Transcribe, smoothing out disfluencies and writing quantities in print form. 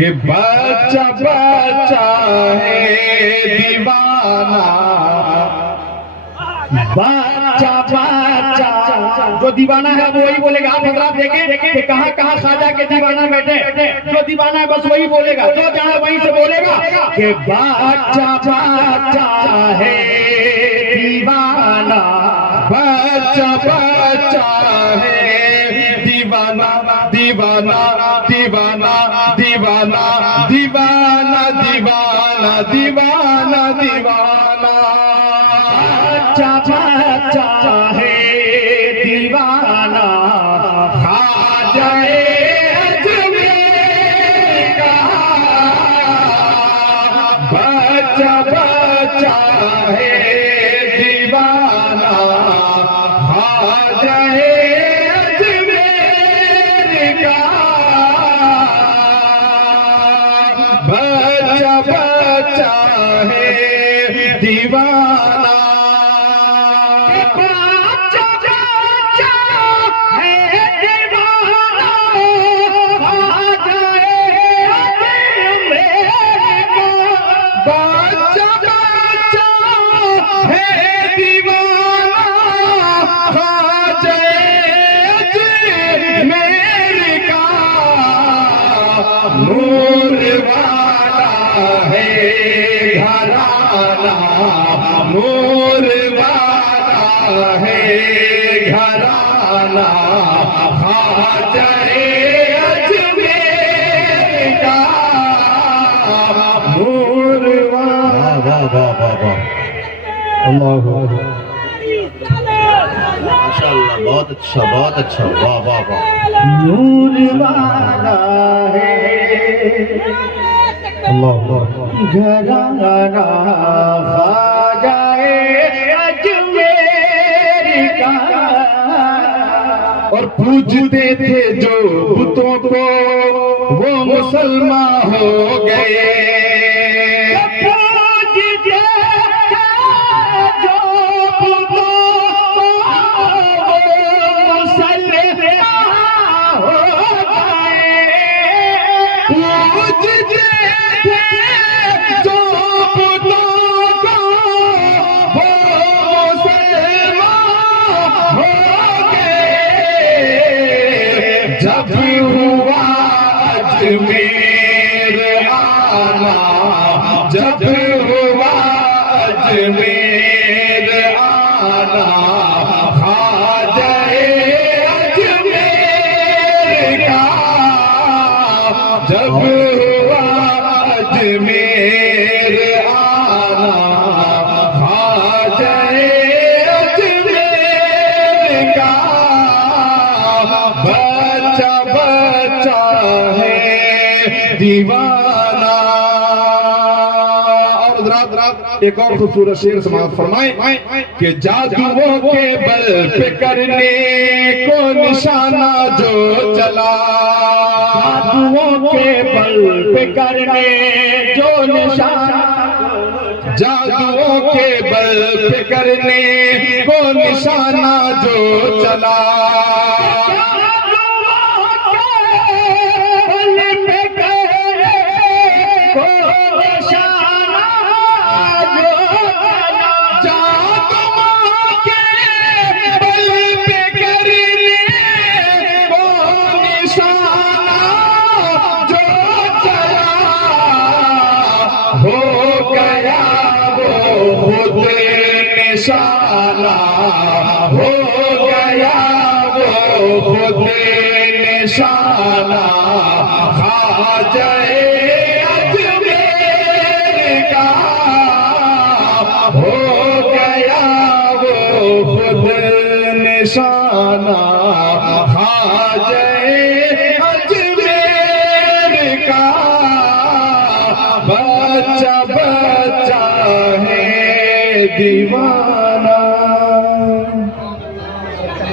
कि बच्चा बच्चा है दीवाना, बच्चा बच्चा जो दीवाना है वो वही बोलेगा। आप हजरात देखें कि कहाँ कहाँ साजा के दीवाना बैठे, जो दीवाना है बस वही बोलेगा, जो जाना वहीं से बोलेगा कि बच्चा बच्चा है दीवाना, बच्चा बच्चा है दीवाना, दीवाना दीवाना दीवाना दीवाना दीवाना दीवाना दीवाना, बच्चा बच्चा है दीवाना, खा जाए अजमेर का, बच्चा बच्चा है दीवाना, खा जाए बच्चा है दीवाना, बच्चा बच्चा है दीवाना, आ जाए बच्चा बच्चा है दीवाना, आ जाए मेरे का नूर है घराना, नूर वाला है घराना, खाजे अजमेर का नूर वाला। वाह वाह वाह वाह, अल्लाह माशाअल्लाह, बहुत अच्छा बहुत अच्छा, वाह वाह वाह। नूर वाला है घराना, खाजाए अजमेर का, और पूजते थे जो बुतों को वो मुसलमान हो गए, पूजते थे जो बुतों को वो मुसलमान हो गए, पूजते जो बुतों को वो मुसलमान हो गए, जब हुआ अजमेर आना, जब हुआ अजमेर आना, खाजे अजमेर का, जब हुआ अजमेर आना, खाजे अजमेर का, बच्चा बच्चा है दीवाना। और एक और खूबसूरत शेर समाप्त फरमाए कि जादुओं के बल पे करने को निशाना जो चला, जादुओं के बल पे करने जो निशाना, जादुओं के बल पे करने को निशाना जो चला, निशाना हो गया वो खुद निशाना, खाजे अजमेर का हो गया वो खुद निशाना, खाजे अजमेर का, बच्चा बच्चा है दीवाना।